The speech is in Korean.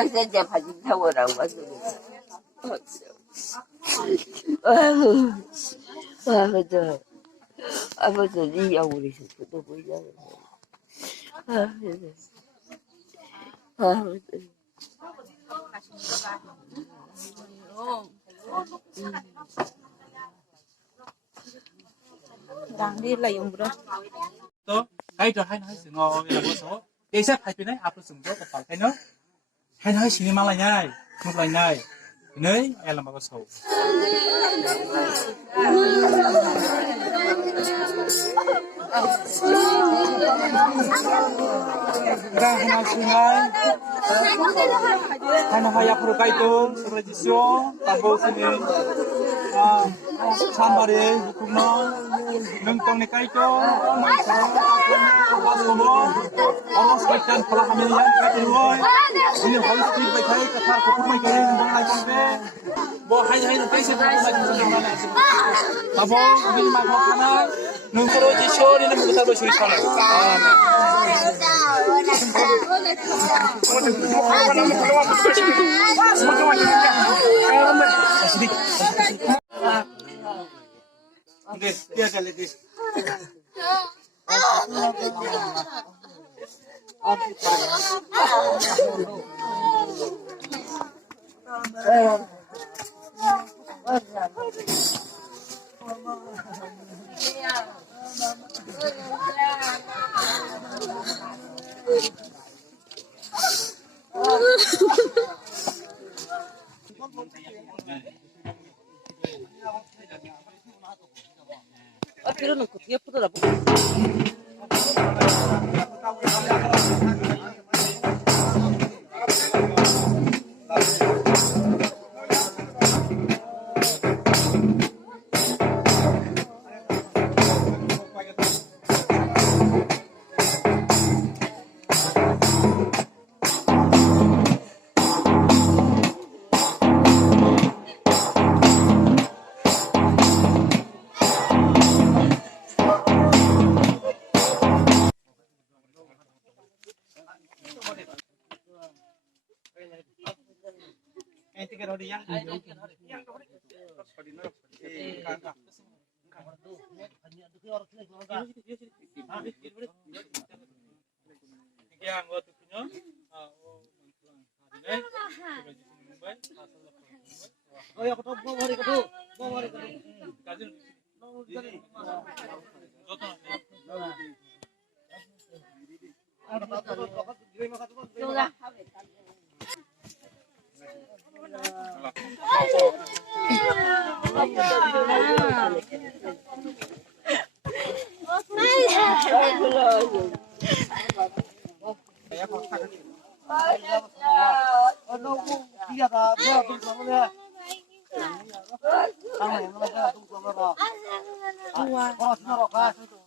역전제 바지 타고라고 와서. 아유, 아버지, 네 양우리 싶어도 보이잖아. 아버지. đang đi lấy ông bữa Tốt, cái cho hai nói sự ngồi là một số. Đây sẽ phải bên áp dụng tốt của cái nữa. Hai nói xin mang lại nhai, một lại nhai. Nơi em là một số. Ra hai nói xin ngay. Hai nói 앞으로 가이도 소라지쇼 담보 스님 산마리 국나 능동네 가이도 바스노 어로스 가이탄 콜라하면 양 가이도이 ini harus dibaik-baik kata kuku mai kare nang lai kang be bo hai tai se mai abo ini ma ko kana nung pro ji shori ne mutar bo shuri sana Guys, dia kali guys. 필요는 그 뒤에 푸더라.